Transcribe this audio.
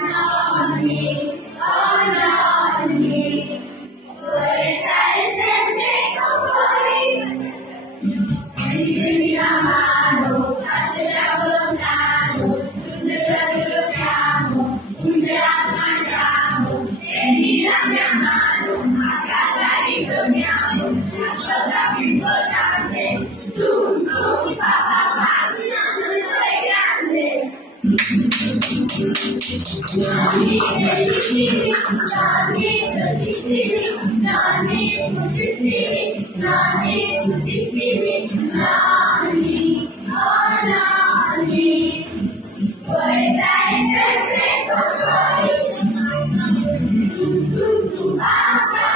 Nonni, oh nonni, vorrei stare sempre con voi. Prendi la mano, passeggiamo lontano, tutto ciò che giochiamo, un gelato mangiamo. Prendi la mia mano, a casa ritorniamo, la cosa più importante, tu, papà, nonno è grande. Nonni bellissimi, nonni rosissimi, nonni tuttissimi, nonni tuttissimi, nonni, oh nonni, vorrei stare sempre con voi. Papà,